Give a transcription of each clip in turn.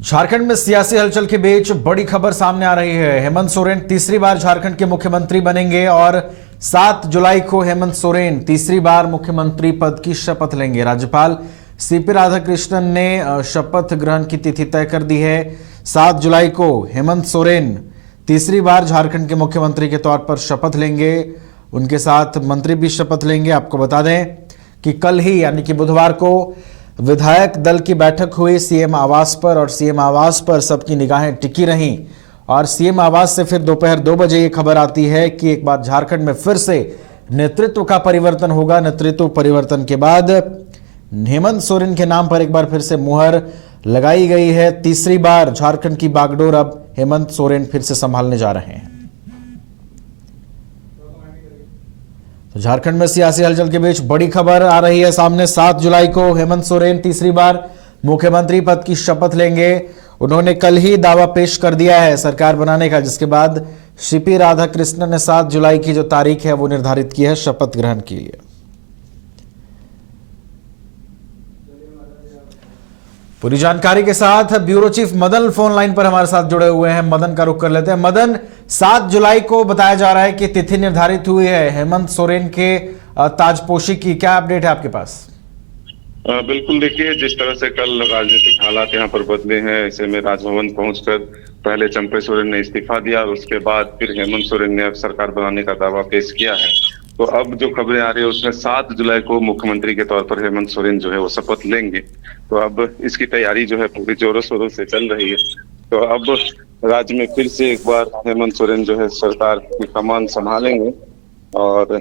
झारखंड में सियासी हलचल के बीच बड़ी खबर सामने आ रही है। हेमंत सोरेन तीसरी बार झारखंड के मुख्यमंत्री बनेंगे और 7 जुलाई को हेमंत सोरेन तीसरी बार मुख्यमंत्री पद की शपथ लेंगे। राज्यपाल सीपी राधाकृष्णन ने शपथ ग्रहण की तिथि तय कर दी है। 7 जुलाई को हेमंत सोरेन तीसरी बार झारखंड के मुख्यमंत्री के तौर पर शपथ लेंगे। उनके साथ मंत्री भी शपथ लेंगे। आपको बता दें कि कल ही यानी कि बुधवार को विधायक दल की बैठक हुई सीएम आवास पर और सीएम आवास पर सबकी निगाहें टिकी रहीं और सीएम आवास से फिर दोपहर 2 बजे ये खबर आती है कि एक बार झारखंड में फिर से नेतृत्व का परिवर्तन होगा। नेतृत्व परिवर्तन के बाद हेमंत सोरेन के नाम पर एक बार फिर से मुहर लगाई गई है। तीसरी बार झारखंड की बागडोर अब हेमंत सोरेन फिर से संभालने जा रहे हैं। तो झारखंड में सियासी हलचल के बीच बड़ी खबर आ रही है सामने। 7 जुलाई को हेमंत सोरेन तीसरी बार मुख्यमंत्री पद की शपथ लेंगे। उन्होंने कल ही दावा पेश कर दिया है सरकार बनाने का, जिसके बाद सीपी राधाकृष्णन ने 7 जुलाई की जो तारीख है वो निर्धारित की है शपथ ग्रहण के लिए। पूरी जानकारी के साथ bureau chief Madan phone line पर हमारे साथ जुड़े हुए हैं। मदन का रुख कर लेते हैं। मदन, 7 जुलाई को बताया जा रहा है कि तिथि निर्धारित हुई है हेमंत सोरेन के ताजपोशी की, क्या अपडेट है आपके पास? बिल्कुल, देखिए जिस तरह से कल राजनीतिक हालात यहाँ पर बदले हैं, ऐसे में राजभवन पहुंचकर पहले चंपे सोरेन ने इस्तीफा दिया और उसके बाद फिर हेमंत सोरेन ने अब सरकार बनाने का दावा पेश किया है। तो अब जो खबरें आ रही है उसमें 7 जुलाई को मुख्यमंत्री के तौर पर हेमंत सोरेन जो है वो शपथ लेंगे। तो अब इसकी तैयारी जो है पूरी जोरों शोरों से चल रही है। तो अब राज्य में फिर से एक बार हेमंत सोरेन जो है सरकार की कमान संभालेंगे और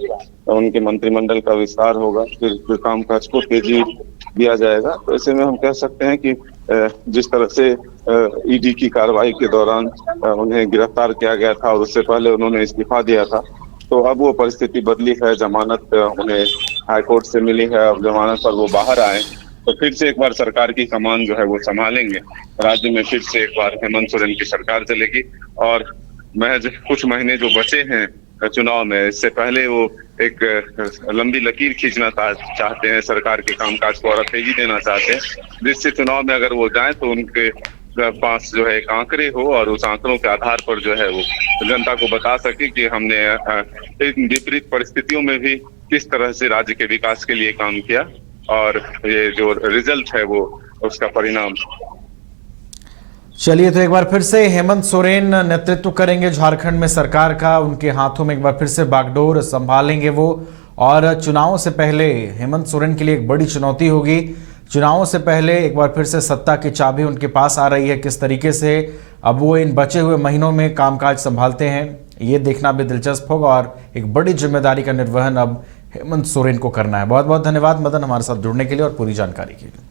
उनके मंत्रिमंडल का विस्तार होगा, फिर कामकाज को तेजी दिया जाएगा। तो ऐसे में हम कह सकते हैं कि जिस तरह से ईडी की कार्रवाई के दौरान उन्हें गिरफ्तार किया गया था और उससे पहले उन्होंने इस्तीफा दिया था, तो अब वो परिस्थिति बदली है। जमानत उन्हें हाईकोर्ट से मिली है, अब जमानत पर वो बाहर आए तो फिर से एक बार सरकार की कमान जो है वो संभालेंगे। राज्य में फिर से एक बार हेमंत सोरेन की सरकार चलेगी और महज कुछ महीने जो बचे हैं चुनाव में, इससे पहले वो एक लंबी लकीर खींचना चाहते हैं, सरकार के कामकाज को और तेजी देना चाहते हैं, जिससे चुनाव में अगर वो जाए तो उनके पास जो है एक आंकड़े हो और उस आंकड़ों के आधार पर जो है वो जनता को बता सके कि हमने विपरीत परिस्थितियों में भी किस तरह से राज्य के विकास के लिए काम किया और ये जो रिजल्ट है वो उसका परिणाम। चलिए, तो एक बार फिर से हेमंत सोरेन नेतृत्व करेंगे झारखंड में सरकार का। उनके हाथों में एक बार फिर से बागडोर संभालेंगे वो, और चुनावों से पहले हेमंत सोरेन के लिए एक बड़ी चुनौती होगी। चुनावों से पहले एक बार फिर से सत्ता की चाबी उनके पास आ रही है। किस तरीके से अब वो इन बचे हुए महीनों में कामकाज संभालते हैं, ये देखना भी दिलचस्प होगा और एक बड़ी जिम्मेदारी का निर्वहन अब हेमंत सोरेन को करना है। बहुत बहुत धन्यवाद मदन हमारे साथ जुड़ने के लिए और पूरी जानकारी के लिए।